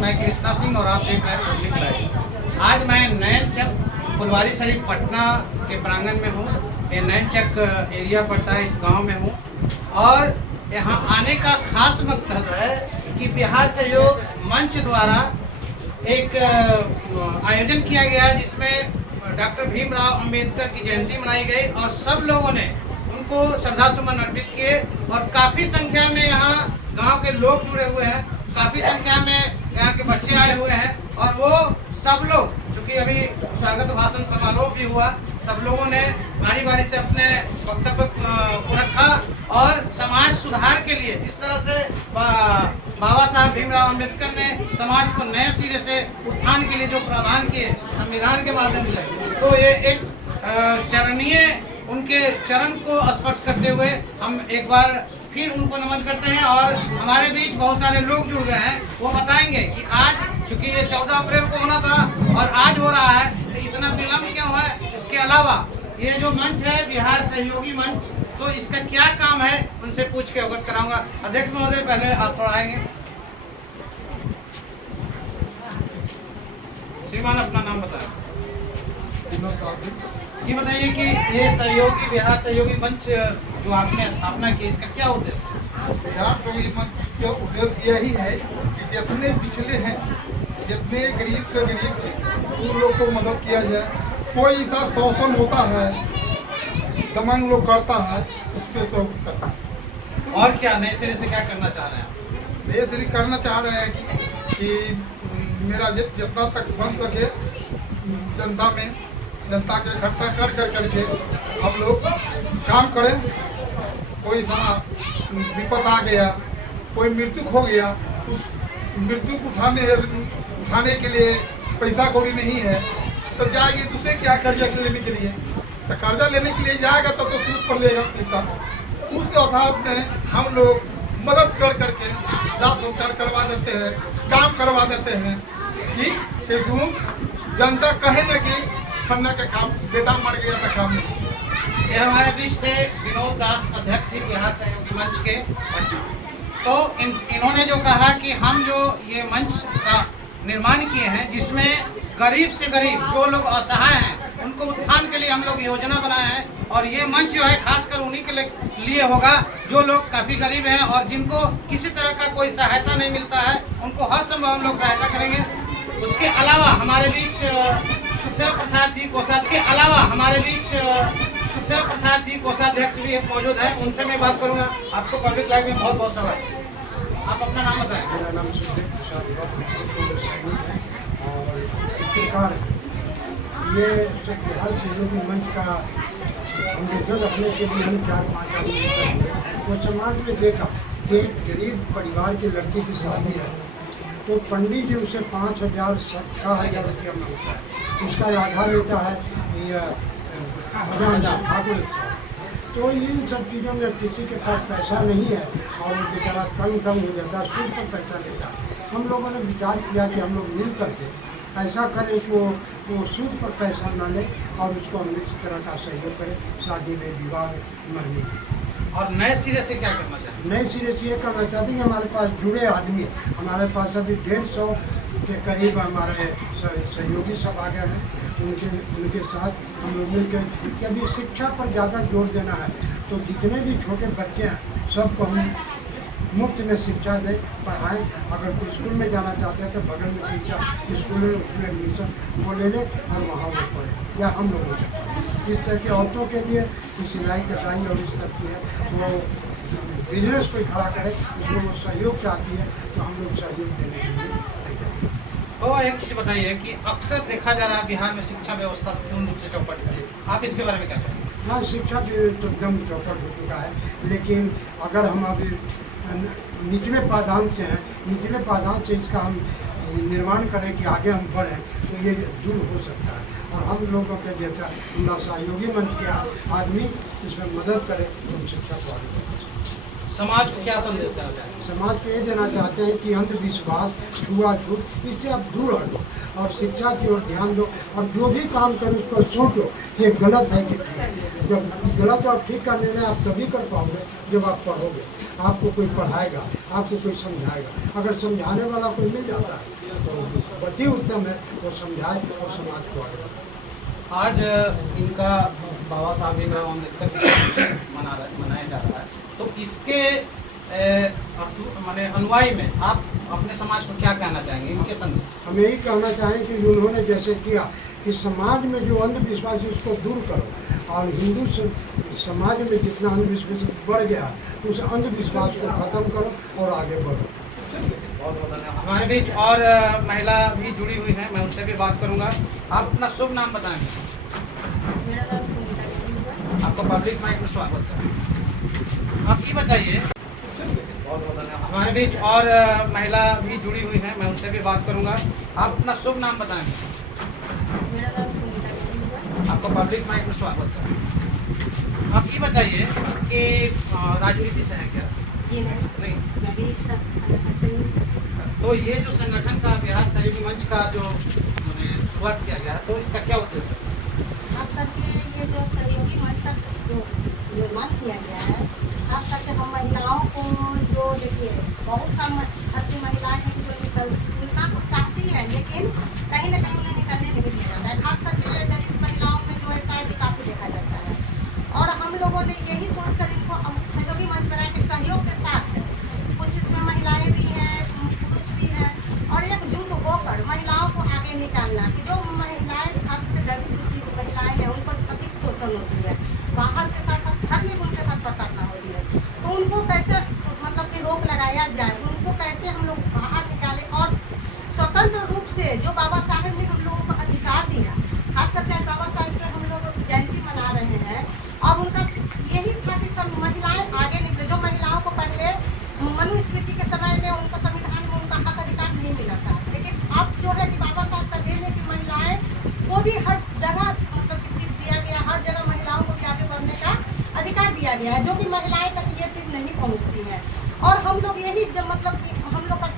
मैं कृष्णा सिंह और आप देख रहे हैं पब्लिक लाइव। आज मैं नैन चक फुलवारी शरीफ पटना के प्रांगण में हूँ। ये नैन चक एरिया पड़ता है, इस गांव में हूँ और यहाँ आने का खास मकसद है कि बिहार सहयोग मंच द्वारा एक आयोजन किया गया है जिसमें डॉक्टर भीमराव अंबेडकर की जयंती मनाई गई और सब लोगों ने उनको श्रद्धा सुमन अर्पित किए और काफ़ी संख्या में यहाँ गांव के लोग जुड़े हुए हैं, काफ़ी संख्या में यहाँ के बच्चे आए हुए हैं और वो सब लोग, चूँकि अभी स्वागत भाषण समारोह भी हुआ, सब लोगों ने बारी बारी से अपने वक्तव्य को रखा और समाज सुधार के लिए जिस तरह से बाबा साहब भीमराव अंबेडकर ने समाज को नए सिरे से उत्थान के लिए जो प्रावधान किए संविधान के माध्यम से, तो ये एक चरणीय उनके चरण को स्पर्श करते हुए हम एक बार फिर उनको नमन करते हैं। और हमारे बीच बहुत सारे लोग जुड़ गए हैं, वो बताएंगे कि आज चूंकि ये 14 अप्रैल को होना था और आज हो रहा है तो इतना विलम्ब क्यों है। इसके अलावा ये जो मंच है बिहार सहयोगी मंच, तो इसका क्या काम है उनसे पूछ के अवगत कराऊंगा। अध्यक्ष महोदय पहले आप थोड़ा आएंगे। श्रीमान अपना नाम बताएं। ये बताइए कि ये सहयोगी बिहार सहयोगी मंच जो आपने स्थापना की, इसका क्या उद्देश्य है? बिहार सहयोगी मंच का उद्देश्य यही है कि जितने पिछले हैं, जितने गरीब से गरीब हैं, उन लोग को मदद किया जाए। कोई ऐसा शोषण होता है, दमन लोग करता है, उस पर सहयोग करता है। और क्या नए सिरे से क्या करना चाह रहे हैं आप? नए सिरे करना चाह रहे हैं कि मेरा जितना तक बन सके जनता में, जनता के इकट्ठा कर करके हम लोग काम करें। कोई विपद आ गया, कोई मृत्यु हो गया, तो उस मृत्यु को उठाने के लिए पैसा कौड़ी नहीं है तो जाएगी दूसरे क्या कर्जा लेने के लिए, तो कर्जा लेने के लिए जाएगा तो सूद पर लेगा पैसा। उस आधार में हम लोग मदद कर करके दाह संस्कार करवा देते हैं, काम करवा देते हैं कि जनता कहे न कि फन्ना का काम बेटा मर गया था काम नहीं। ये हमारे बीच थे विनोद दास, अध्यक्ष जी बिहार सहयोग मंच के। तो इन्होंने जो कहा कि हम जो ये मंच का निर्माण किए हैं जिसमें गरीब से गरीब जो लोग असहाय हैं उनको उत्थान के लिए हम लोग योजना बनाए हैं और ये मंच जो है खासकर उन्हीं के लिए होगा जो लोग काफ़ी गरीब हैं और जिनको किसी तरह का कोई सहायता नहीं मिलता है, उनको हर संभव हम लोग सहायता करेंगे। उसके अलावा हमारे बीच सुखदेव प्रसाद जी कोषाध्यक्ष के अलावा हमारे बीच सुखदेव प्रसाद जी कोषाध्यक्ष भी मौजूद है, उनसे मैं बात करूंगा। आपको पब्लिक लाइव में बहुत बहुत स्वागत। आप अपना नाम बताएं। मेरा नाम सुखदेव प्रसाद और चित्रकार। ये बिहार सहयोगी मंच का उद्देश्य रखने के लिए हम 4-5 आदमी करेंगे। तो समाज में देखा कि एक गरीब परिवार की लड़की की शादी है तो पंडित जी उसे 5,000-6,000 रुपया मांगता है, उसका आधा लेता है ठाकुर। तो इन सब चीज़ों में किसी के पास पैसा नहीं है और वो बेचारा तंग हो जाता है, सूद पर पैसा लेता है। हम लोगों ने विचार किया कि हम लोग मिल करके ऐसा करें कि वो सूद पर पैसा ना ले और उसको हम इस तरह का सहयोग करें शादी में, विवाह में, मरने में। और नए सिरे से क्या करना चाहिए? नए सिरे से ये करना चाहते हैं। हमारे पास जुड़े आदमी, हमारे पास अभी 150 के करीब हमारे सहयोगी सब आ गए हैं। उनके साथ हम लोग मिलकर कि अभी शिक्षा पर ज़्यादा जोर देना है, तो जितने भी छोटे बच्चे हैं सबको हम मुफ्त में शिक्षा दें, पढ़ाएं। अगर कोई स्कूल में जाना चाहते हैं तो बगल में शिक्षा स्कूल है, उसमें एडमिशन वो ले लें और वहाँ वो पढ़ें, या हम लोग हो सकते हैं। इस तरह की औरतों के लिए सिलाई कटाई और इस तरह की है वो बिजनेस कोई खड़ा करे, उसमें वो सहयोग चाहती है तो हम लोग सहयोग देने के लिए तैयार। तो एक चीज़ बताइए कि अक्सर देखा जा रहा है बिहार में शिक्षा व्यवस्था पूर्ण रूप से चौपट है, आप इसके बारे में क्या कहें? हाँ, शिक्षा भी तो एकदम चौपट हो चुका है, लेकिन अगर हम अभी निचले पायदान से हैं, निचले पायदान से इसका हम निर्माण करें कि आगे हम बढ़ें तो ये दूर हो सकता है। और हम लोगों के जैसा हमारा सहयोगी मंच के आदमी इसमें मदद करें तो हम शिक्षा को आगे बढ़ा सकते हैं। समाज को क्या संदेश देना चाहेंगे? समाज को ये देना चाहते हैं कि अंधविश्वास, छुआछूत, इससे आप दूर हटो और शिक्षा की ओर ध्यान दो, और जो भी काम करो उसको सोचो कि ये गलत है कि ठीक है। जब गलत और ठीक का निर्णय आप तभी कर पाओगे जब आप पढ़ोगे, आपको कोई पढ़ाएगा, आपको कोई समझाएगा। अगर समझाने वाला कोई मिल जाता है तो अति उत्तम है, वो समझाए और समाज को आगे बढ़ाए। आज इनका बाबा साहब भीमराव अम्बेडकर मनाया जा रहा है, तो इसके माने अनुयायी में आप अपने समाज को क्या कहना चाहेंगे, इनके संदेश? हम यही कहना चाहें कि उन्होंने जैसे किया कि समाज में जो अंधविश्वास है उसको दूर करो, और हिंदू समाज में जितना अंधविश्वास बढ़ गया है उस अंधविश्वास को खत्म करो और आगे बढ़ो। बहुत बहुत धन्यवाद। हमारे बीच और महिला भी जुड़ी हुई हैं, मैं उनसे भी बात करूंगा। आप अपना शुभ नाम बताएंगे? मेरा नाम सुनीता है। आपको पब्लिक माइक में स्वागत है। आप ये बताइए। बहुत बहुत धन्यवाद। हमारे बीच और महिला भी जुड़ी हुई हैं, मैं उनसे भी बात करूंगा। आप अपना शुभ नाम बताएंगे? मेरा नाम सुनीता है। आपको पब्लिक माइक में स्वागत है। आप ये बताइए कि राजनीति से है क्या? जी नहीं, मैं भी संगठन से हूँ। तो ये जो संगठन का बिहार सहयोगी मंच का जो शुरुआत किया गया है, तो इसका क्या उद्देश्य है? खास करके ये जो सहयोगी मंच का जो निर्माण किया गया है, खास करके हम महिलाओं को जो देखिए बहुत सारी महिलाएं हैं जो निकलना तो चाहती है, लेकिन कहीं ना कहीं उन्हें निकलने नहीं दिया जाता है। खास करके दलित महिलाओं में जो ऐसा है काफ़ी देखा जाता है, और हम लोगों ने यही सोचकर इनको सहयोगी मंच बनाया कि सहयोग के साथ कुछ इसमें महिलाएं भी हैं, पुरुष भी हैं, और एकजुट होकर महिलाओं को आगे निकालना कि जो महिलाएं खासकर दलित महिलाएं हैं उन पर अधिक शोषण होती है, बाहर के साथ साथ घर में उनके साथ प्रताड़ना होती है, तो उनको कैसे मतलब कि रोक लगाया जाए, उनको कैसे हम लोग बाहर निकालें और स्वतंत्र रूप से जो बाबा साहेब ने हम लोगों को अधिकार दिया, खास करके बाबा साहेब के हम लोग जयंती मना रहे हैं, और उनका यही था कि सब महिलाएं आगे निकले। जो महिलाओं को पहले मनुस्मृति के समय में उनको संविधान में उनका हक अधिकार नहीं मिला था, लेकिन अब जो है कि बाबा साहब का देन है कि महिलाएं को भी हर जगह मतलब कि सीट दिया गया, हर जगह महिलाओं को भी आगे बढ़ने का अधिकार दिया गया है, जो कि महिलाएं तक ये चीज़ नहीं पहुंचती है। और हम लोग यही जब मतलब कि हम लोग का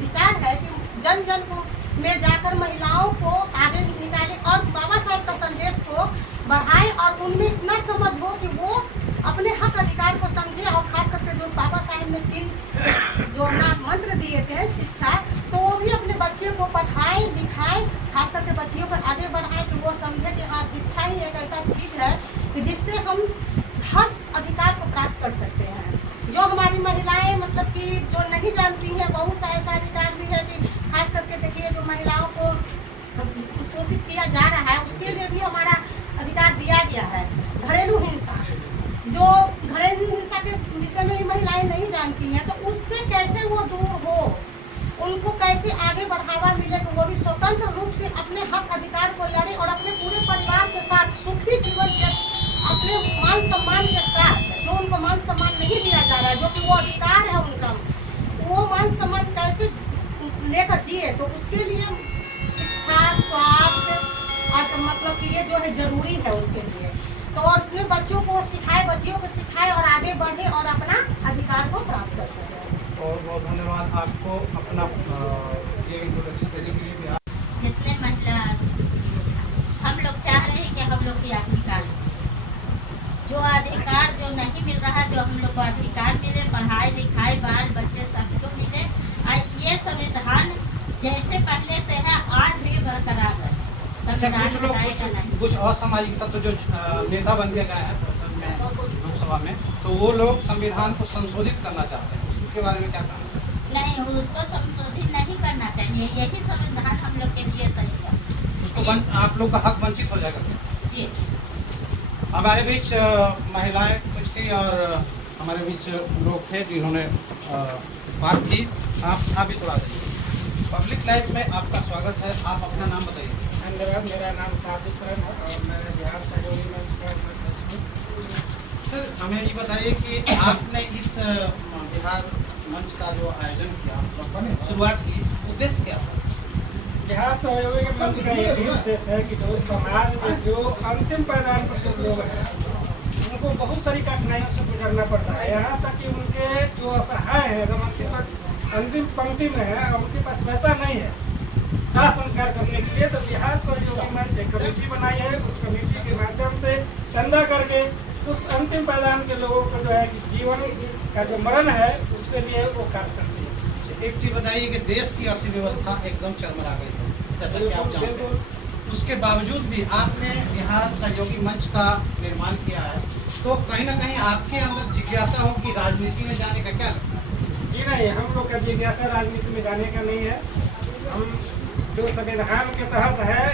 विचार है कि जन जन को में जाकर महिलाओं को आगे निकाले और बाबा साहब का संदेश को बढ़ाए, और उनमें इतना समझ हो कि वो अपने हक अधिकार को समझे, और खास करके जो बाबा साहब ने 3 जो मंत्र दिए थे शिक्षा, तो वो भी अपने बच्चे को पढ़ाए लिखाए, खास करके बच्चियों को आगे बढ़ाए कि वो समझे कि हाँ शिक्षा ही एक ऐसा चीज़ है कि जिससे हम हर अधिकार को प्राप्त कर सकते हैं। जो हमारी महिलाएं मतलब कि जो नहीं जानती हैं, बहुत सा ऐसा अधिकार भी है कि खास करके देखिए जो महिलाओं को शोषित किया जा रहा है, उसके लिए भी हमारा अधिकार दिया गया है। घरेलू हिंसा, जो घरेलू हिंसा के विषय में भी महिलाएं नहीं जानती हैं, तो उससे कैसे वो दूर हो, उनको कैसे आगे बढ़ावा मिले, तो वो भी स्वतंत्र रूप से अपने हक अधिकार को लड़े और अपने पूरे परिवार के साथ सुखी जीवन जिए, अपने मान सम्मान के साथ। जो उनको मान सम्मान नहीं दिया जा रहा है, जो कि वो अधिकार है उनका, वो मान सम्मान कैसे लेकर जिए, तो उसके लिए शिक्षा, स्वास्थ्य और मतलब कि ये जो है जरूरी है उसके लिए। तो और अपने बच्चों को सिखाए, बच्चियों को सिखाए और आगे बढ़े और अपना अधिकार को प्राप्त कर सके। बहुत बहुत धन्यवाद आपको अपना ये इंट्रोडक्शन देने के लिए। जितने महिला हम लोग चाह रहे हैं कि हम लोग की अधिकार जो अधिकार जो नहीं मिल रहा, जो हम लोग को अधिकार मिले, पढ़ाई लिखाई बाल बच्चे सबको मिले, और ये संविधान जैसे पहले से है आज भी बरकरार है। कुछ लोग कुछ असामाजिक तत्व जो नेता बन के गए हैं संसद में, लोकसभा में, तो वो लोग संविधान को संशोधित करना चाहते हैं, उसके बारे में क्या कहना चाहते हैं? नहीं, उसको संशोधित नहीं करना चाहिए, यही संविधान हम लोग के लिए सही है। उसको आप लोग का हक वंचित हो जाएगा जी। हमारे बीच महिलाएं कुछ थी और हमारे बीच लोग थे जिन्होंने बात की। आप भी थोड़ा पब्लिक लाइफ में आपका स्वागत है। आप अपना नाम बताइए। धन्यवाद। मेरा नाम साधु शरण है और मैं बिहार सहयोगी मंच का अध्यक्ष हूँ। सर हमें ये बताइए कि आपने इस बिहार मंच का जो आयोजन किया, शुरुआत की, उद्देश्य क्या था? बिहार सहयोगी मंच का यही उद्देश्य है कि जो समाज में जो अंतिम पायदान पर जो लोग हैं उनको बहुत सारी कठिनाइयों से गुजरना पड़ता है। यहाँ तक कि उनके जो असहाय हैं, जब अंतिम पंक्ति में है और उनके पास पैसा नहीं है दाह संस्कार करने के लिए, तो बिहार सहयोगी मंच एक कमेटी बनाई है। उस कमेटी के माध्यम से चंदा करके उस अंतिम पायदान के लोगों को जो है कि जीवन का जो मरण है उसके लिए वो कार्य करती है। एक चीज बताइए कि देश की अर्थव्यवस्था एकदम चरमरा गई है, जैसा कि आप जानते हैं, उसके बावजूद भी आपने बिहार सहयोगी मंच का निर्माण किया है, तो कहीं ना कहीं आपके अंदर जिज्ञासा हो कि राजनीति में जाने का क्या लगता है? जी नहीं, हम लोग का जिज्ञासा राजनीति में जाने का नहीं है। हम जो संविधान के तहत है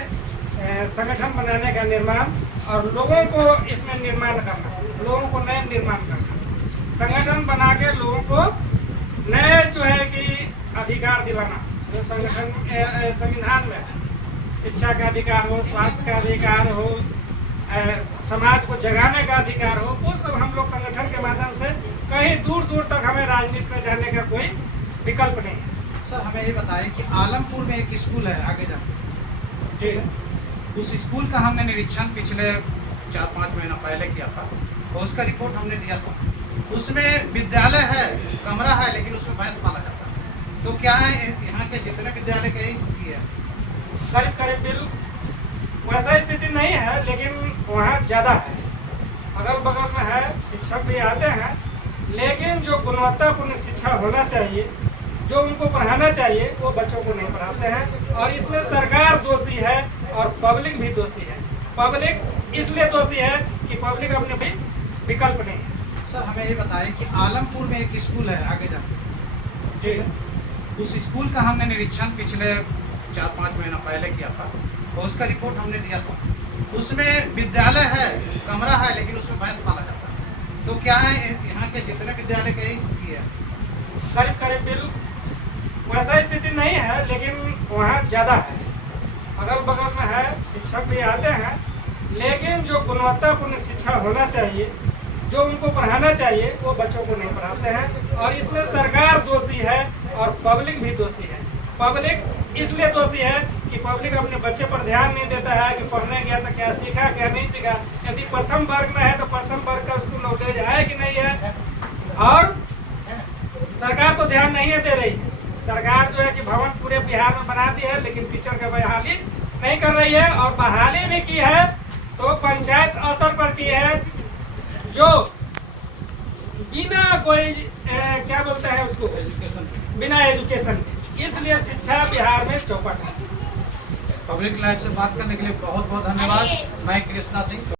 संगठन बनाने का निर्माण और लोगों को इसमें निर्माण करना, लोगों को नए निर्माण करना, संगठन बना के लोगों को नए जो है कि अधिकार दिलाना, जो संगठन संविधान में है, शिक्षा का अधिकार हो, स्वास्थ्य का अधिकार हो, समाज को जगाने का अधिकार हो, वो सब हम लोग संगठन के माध्यम से कहीं दूर दूर तक हमें राजनीति में जाने का कोई विकल्प नहीं है। सर हमें ये बताएं कि आलमपुर में एक स्कूल है आगे जाके, जी, उस स्कूल का हमने निरीक्षण पिछले 4-5 महीना पहले किया था, तो उसका रिपोर्ट हमने दिया था। उसमें विद्यालय है, कमरा है, लेकिन उसमें भैंस पाला जाता है। तो क्या है यहाँ के जितने विद्यालय का यही स्थिति है? करीब करीब बिल वैसा स्थिति नहीं है, लेकिन वहाँ ज़्यादा है। अगल बगल में है, शिक्षक भी आते हैं, लेकिन जो गुणवत्तापूर्ण शिक्षा होना चाहिए, जो उनको पढ़ाना चाहिए, वो बच्चों को नहीं पढ़ाते हैं। और इसमें सरकार दोषी है और पब्लिक भी दोषी है। पब्लिक इसलिए दोषी है कि पब्लिक अपने भी विकल्प नहीं है। सर हमें ये बताएं कि आलमपुर में एक स्कूल है आगे जाके, जी, उस स्कूल का हमने निरीक्षण पिछले 4-5 महीना पहले किया था, तो उसका रिपोर्ट हमने दिया था। उसमें विद्यालय है, कमरा है, लेकिन उसमें भैंस पाला जाता है। तो क्या है यहाँ के जितने विद्यालय का यही स्थिति है? करीब करीब बिल वैसा स्थिति नहीं है, लेकिन वहाँ ज़्यादा है। अगल बगल में है, शिक्षक भी आते हैं, लेकिन जो गुणवत्तापूर्ण शिक्षा होना चाहिए, जो उनको पढ़ाना चाहिए, वो बच्चों को नहीं पढ़ाते हैं। और इसमें सरकार दोषी है और पब्लिक भी दोषी है। पब्लिक इसलिए दोषी है कि पब्लिक अपने बच्चे पर ध्यान नहीं देता है कि पढ़ने गया तो क्या सीखा क्या नहीं सीखा। यदि प्रथम वर्ग में है तो प्रथम वर्ग का उसको नॉलेज है कि नहीं है। और सरकार तो ध्यान नहीं दे रही है। सरकार जो है कि भवन पूरे बिहार में बना दी है, लेकिन टीचर की बहाली नहीं कर रही है। और बहाली भी की है तो पंचायत स्तर पर की है, जो बिना कोई क्या बोलते हैं उसको, बिना एजुकेशन। इसलिए शिक्षा बिहार में चौपट है। पब्लिक लाइव से बात करने के लिए बहुत बहुत धन्यवाद। मैं कृष्णा सिंह।